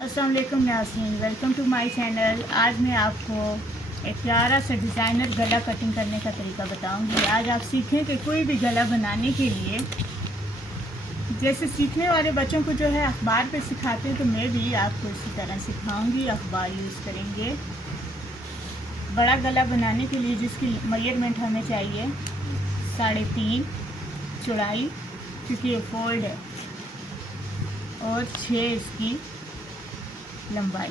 अस्सलाम वालेकुम नाज़रीन, वेलकम टू माय चैनल। आज मैं आपको एक प्यारा सा डिज़ाइनर गला कटिंग करने का तरीका बताऊंगी। आज आप सीखें कि कोई भी गला बनाने के लिए जैसे सीखने वाले बच्चों को जो है अखबार पे सिखाते हैं, तो मैं भी आपको इसी तरह सिखाऊंगी। अखबार यूज़ करेंगे। बड़ा गला बनाने के लिए जिसकी मेजरमेंट हमें चाहिए 3.5 चौड़ाई, क्योंकि ये फोल्ड है, और 6 इसकी लंबाई।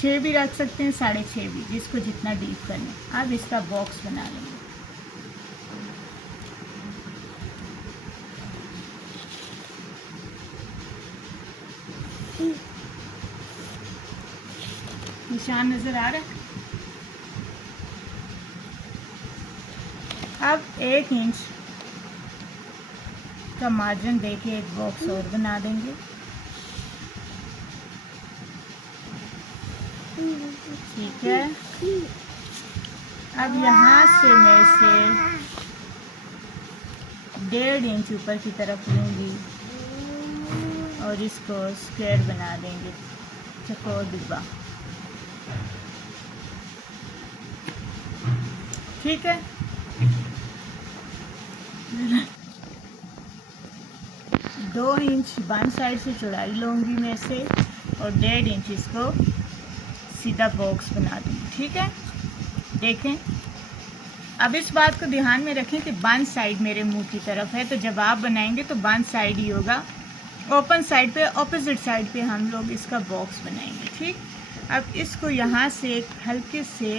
6 भी रख सकते हैं, 6.5 भी, जिसको जितना डीप करना। अब इसका बॉक्स बना लेंगे। निशान नज़र आ रहा है। अब 1 इंच का मार्जिन देके एक बॉक्स और बना देंगे। ठीक है। अब यहाँ से मैं इसे 1.5 इंच ऊपर की तरफ लूँगी और इसको स्क्वायर बना देंगे, चौकोर डिब्बा। ठीक है। 2 इंच वन साइड से चौड़ाई लूँगी मैं से, और 1.5 इंच इसको सीधा बॉक्स बना दूँगी। ठीक है। देखें, अब इस बात को ध्यान में रखें कि वन साइड मेरे मुंह की तरफ है, तो जब आप बनाएंगे तो वन साइड ही होगा। ओपन साइड पे, ऑपोजिट साइड पे हम लोग इसका बॉक्स बनाएंगे। ठीक। अब इसको यहाँ से एक हल्के से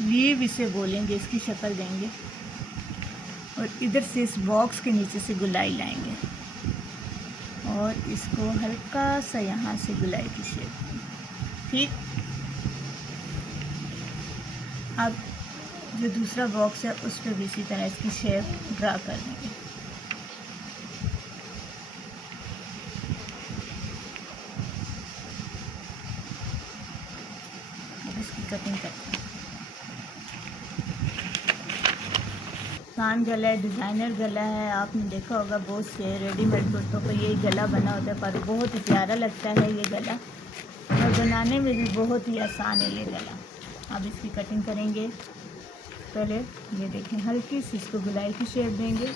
वीव इसे बोलेंगे, इसकी शक्ल देंगे, और इधर से इस बॉक्स के नीचे से गुलाई लाएंगे और इसको हल्का सा यहाँ से गुलाई की शेप देंगे। ठीक। अब जो दूसरा बॉक्स है उस पर भी इसी तरह इसकी शेप ड्रा कर देंगे। अब इसकी कटिंग करते हैं। कान गला है, डिज़ाइनर गला है। आपने देखा होगा बहुत से रेडीमेड कुर्तों पर यही गला बना होता है, पर बहुत ही प्यारा लगता है ये गला, और बनाने में भी बहुत ही आसान है ये गला। अब इसकी कटिंग करेंगे। पहले ये देखें, हल्की सी इसको गुलाई की शेप देंगे।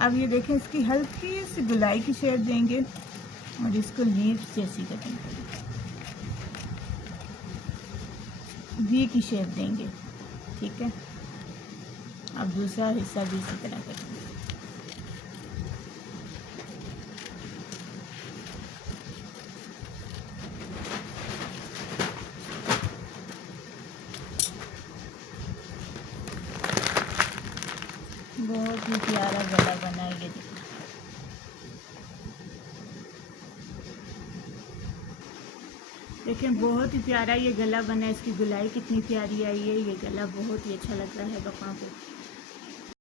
अब ये देखें, इसकी हल्की सी गुलाई की शेप देंगे और इसको लीव्स जैसी कटिंग करेंगे, वी की शेप देंगे। ठीक है। अब दूसरा हिस्सा भी इसी तरह करेंगे। बहुत ही प्यारा गला बना है ये। देखें, बहुत ही प्यारा ये गला बना है। इसकी गुलाई कितनी प्यारी आई है। ये गला बहुत ही अच्छा लग रहा है कपड़ों को।